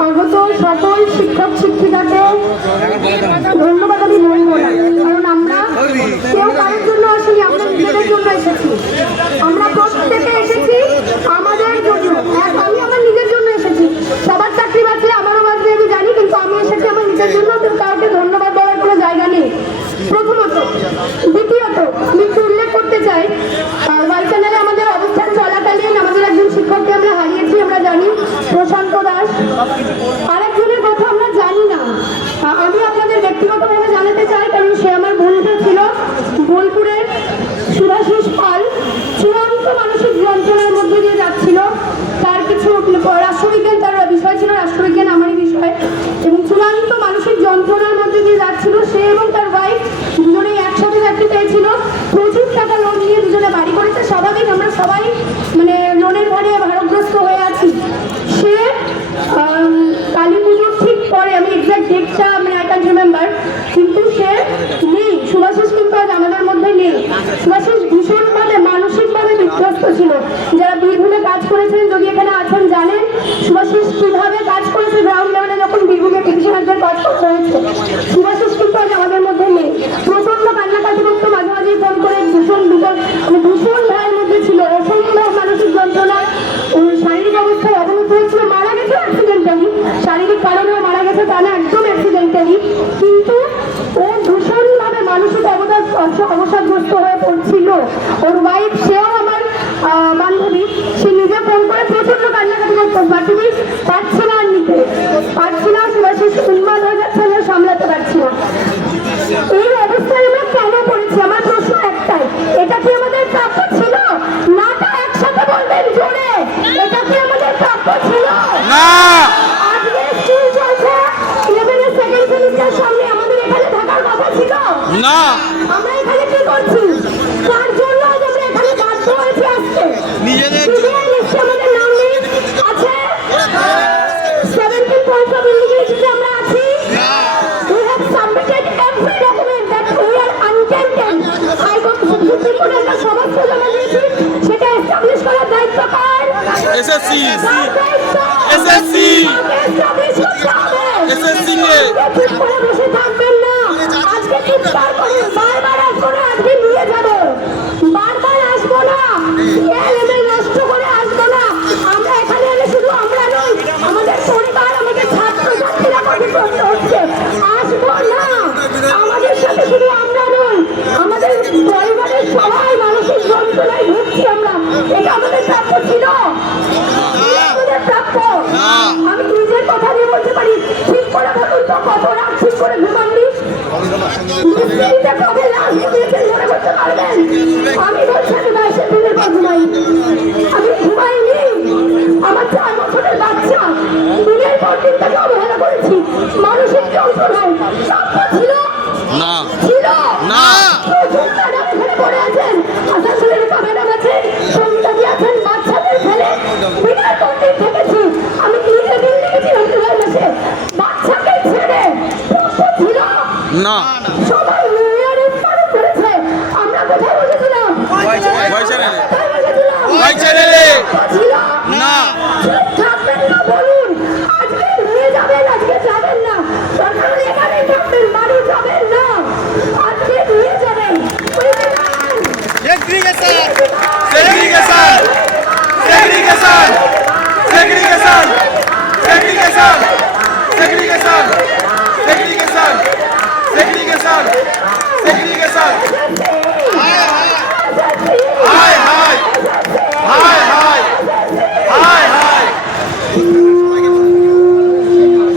আগত সকল শিক্ষক শিক্ষিকাকে ধন্যবাদ আমি বলব না কারণ আমরা কেউ কারোর জন্য আসলে আমরা নিজেদের জন্য এসেছি। আমরা ব্যক্তিগতভাবে জানাতে চাই, কারণ সে আমার বন্ধু ছিল বোলপুরের সুভাষিস পাল। চূড়ান্ত মানসিক যন্ত্রণার মধ্যে দিয়ে যাচ্ছিল। তার কিছু রাষ্ট্রবিজ্ঞান, তার বিষয় ছিল রাষ্ট্রবিজ্ঞান আমারই বিষয়। এবং চূড়ান্ত মানসিক যন্ত্রণার মধ্যে দিয়ে যাচ্ছিল সে এবং তার ওয়াইফ দুজনেই একসাথে চাকরি পেয়েছিল। প্রচুর টাকা লোন নিয়ে দুজনে বাড়ি করেছে। স্বাভাবিক আমরা সবাই মানে লোনের ভারে ভারগ্রস্ত হয়ে আছি সে আম, কালী পুজোর ঠিক পরে আমি এক্সাক্ট ডেটটা মানে আই ক্যান রিমেম্বার কিন্তু সে নেই সুভাষিস কিন্তু আজ আমাদের মধ্যে নেই সুভাষিস ভীষণভাবে মানসিকভাবে বিধ্বস্ত ছিল যারা বীরভূমে কাজ করেছেন যদি এখানে আছেন জানেন সুভাষিস কীভাবে কাজ করেছে গ্রাউন্ড লেভেলে যখন বীরভূমে পিটিশনারদের কাজ করতে হয়েছে। সুভাষিস কিন্তু আজ আমাদের মধ্যে নেই। প্রচণ্ড কান্নাকাটি করতো মাঝে মাঝে ফোন করে ভীষণ বিপদ মানে ভীষণ ভয়ের মধ্যে ছিল। অসম্ভব মানসিক যন্ত্রণা। শারীরিক অবস্থায় অবনতি হয়েছিল। মারা গেছে অ্যাক্সিডেন্টালি শারীরিক কারণেও মারা গেছে তা না, একদম অ্যাক্সিডেন্টালি কিন্তু ও ভীষণভাবে মানসিক অবদান অবসাদগ্রস্ত হয়ে পড়ছিল। ওর ওয়াইফ সেও আমার আহ, বান্ধবী সে নিজে ফোন করে প্রচণ্ড কান্নাকাটি করতো চিৎকার করে বারবার আসব না আজকে নিয়ে যাব বারবার আসব না এলএমএল নষ্ট করে আসব না আমরা এখানে এলে শুধু আমরা নই আমাদের পরিবার আমাদের ছাত্র ছাত্রীরা ক্ষতিগ্রস্ত হচ্ছে আসব না আমাদের সাথে শুধু আমরা নই আমাদের পরিবারের সবাই মানসিক যন্ত্রণায় ভুগছি আমরা এটা আমাদের প্রাপ্য ছিল। প্রাপ্য। আমি নিজের কথা দিয়ে বলতে পারি ঠিক করে বলুন তো কত রাত ঠিক করে ঘুমাননি? কবে লাশ দিয়েছেন মনে করতে পারবেন? আমি বলছি আমি বাইশের দিনের পর ঘুমাই। আমি ঘুমাইনি। না না Segregação! Segregação! Segregação!